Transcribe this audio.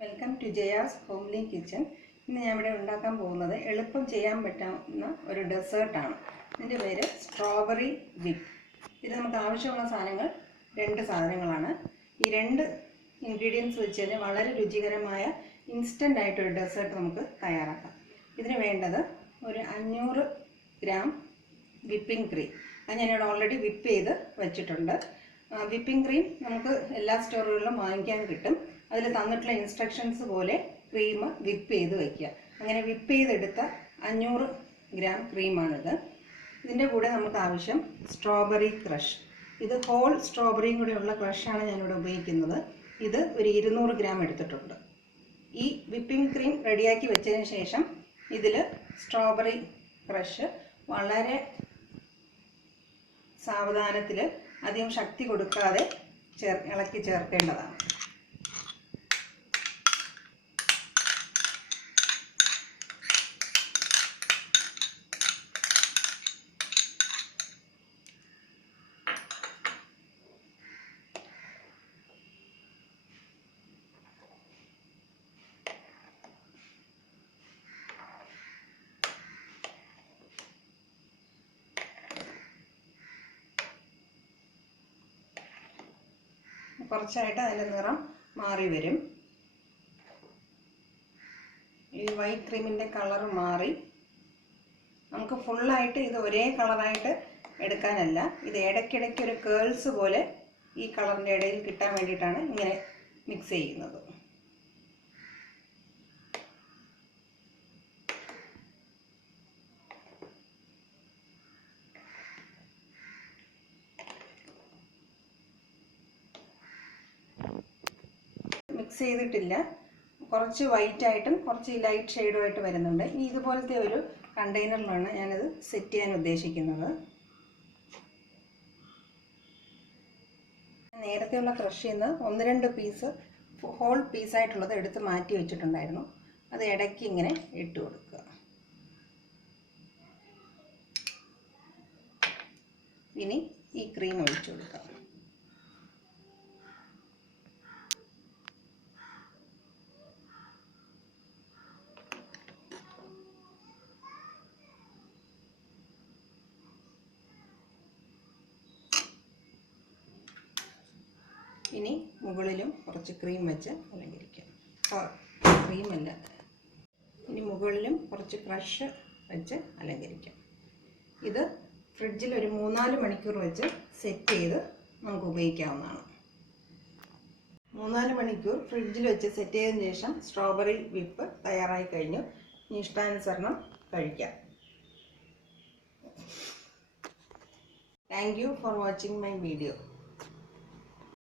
Welcome to Jaya's homely kitchen. ഇന്ന് ഞാൻ ഇവിടെ ഉണ്ടാക്കാൻ പോകുന്നത് എളുപ്പം ചെയ്യാൻ പറ്റുന്ന ഒരു ഡെസേർട്ടാണ്. ഇതിൻ്റെ പേര് സ്ട്രോബെറി വിപ്പ്. ഇത് നമുക്ക് ആവശ്യമുള്ള സാധനങ്ങൾ രണ്ട് സാധനങ്ങളാണ്. ഈ രണ്ട് ഇൻഗ്രീഡിയൻസ് വെച്ച് തന്നെ വളരെ രുചികരമായ ഇൻസ്റ്റൻ്റ് ആയിട്ടൊരു ഡെസേർട്ട് നമുക്ക് തയ്യാറാക്കാം. ഇതിന് വേണ്ടത് ഒരു 500 ഗ്രാം വിപ്പിംഗ് ക്രീം. അത് ഞാനിവിടെ ഓൾറെഡി വിപ്പ് ചെയ്ത് വെച്ചിട്ടുണ്ട്. വിപ്പിംഗ് ക്രീം നമുക്ക് എല്ലാ സ്റ്റോറുകളിലും വാങ്ങിക്കാൻ കിട്ടും. അതിൽ തന്നിട്ടുള്ള ഇൻസ്ട്രക്ഷൻസ് പോലെ ക്രീം വിപ്പ് ചെയ്ത് വയ്ക്കുക. അങ്ങനെ വിപ്പ് ചെയ്തെടുത്ത 500 ഗ്രാം ക്രീമാണിത്. ഇതിൻ്റെ കൂടെ നമുക്ക് ആവശ്യം സ്ട്രോബെറി ക്രഷ്. ഇത് ഹോൾ സ്ട്രോബെറിയും കൂടെ ഉള്ള ക്രഷാണ് ഞാനിവിടെ ഉപയോഗിക്കുന്നത്. ഇത് ഒരു 200 ഗ്രാം എടുത്തിട്ടുണ്ട്. ഈ വിപ്പിംഗ് ക്രീം റെഡിയാക്കി വെച്ചതിന് ശേഷം ഇതിൽ സ്ട്രോബെറി ക്രഷ് വളരെ സാവധാനത്തിൽ, അധികം ശക്തി കൊടുക്കാതെ ഇളക്കി ചേർക്കേണ്ടതാണ്. കുറച്ചായിട്ട് അതിൻ്റെ നിറം മാറി വരും. ഈ വൈറ്റ് ക്രീമിൻ്റെ കളർ മാറി. നമുക്ക് ഫുള്ളായിട്ട് ഇത് ഒരേ കളറായിട്ട് എടുക്കാനല്ല, ഇത് ഇടയ്ക്കിടയ്ക്ക് ഒരു കേൾസ് പോലെ ഈ കളറിൻ്റെ ഇടയിൽ കിട്ടാൻ വേണ്ടിയിട്ടാണ് ഇങ്ങനെ മിക്സ് ചെയ്യുന്നത്. മിക്സ് ചെയ്തിട്ടില്ല. കുറച്ച് വൈറ്റായിട്ടും കുറച്ച് ലൈറ്റ് ഷെയ്ഡുമായിട്ട് വരുന്നുണ്ട്. ഇനി ഇതുപോലത്തെ ഒരു കണ്ടെയ്നറിലാണ് ഞാനിത് സെറ്റ് ചെയ്യാൻ ഉദ്ദേശിക്കുന്നത്. നേരത്തെയുള്ള ക്രഷിൽ നിന്ന് 1-2 പീസ് ഹോൾ പീസായിട്ടുള്ളത് എടുത്ത് മാറ്റി വെച്ചിട്ടുണ്ടായിരുന്നു. അത് ഇടയ്ക്ക് ഇങ്ങനെ ഇട്ട് കൊടുക്കുക. ഇനി ഈ ക്രീം ഒഴിച്ചു കൊടുക്കുക. ഇനി മുകളിലും കുറച്ച് ക്രീം വെച്ച് അലങ്കരിക്കാം. ക്രീമല്ല, ഇനി മുകളിലും കുറച്ച് ക്രഷ് വെച്ച് അലങ്കരിക്കാം. ഇത് ഫ്രിഡ്ജിൽ ഒരു 3-4 മണിക്കൂർ വെച്ച് സെറ്റ് ചെയ്ത് നമുക്ക് ഉപയോഗിക്കാവുന്നതാണ്. 3-4 മണിക്കൂർ ഫ്രിഡ്ജിൽ വെച്ച് സെറ്റ് ചെയ്തതിന് ശേഷം സ്ട്രോബെറി വിപ്പ് തയ്യാറായി കഴിഞ്ഞു. ഇനി ഇഷ്ടാനുസരണം കഴിക്കാം. Thank you for watching my video.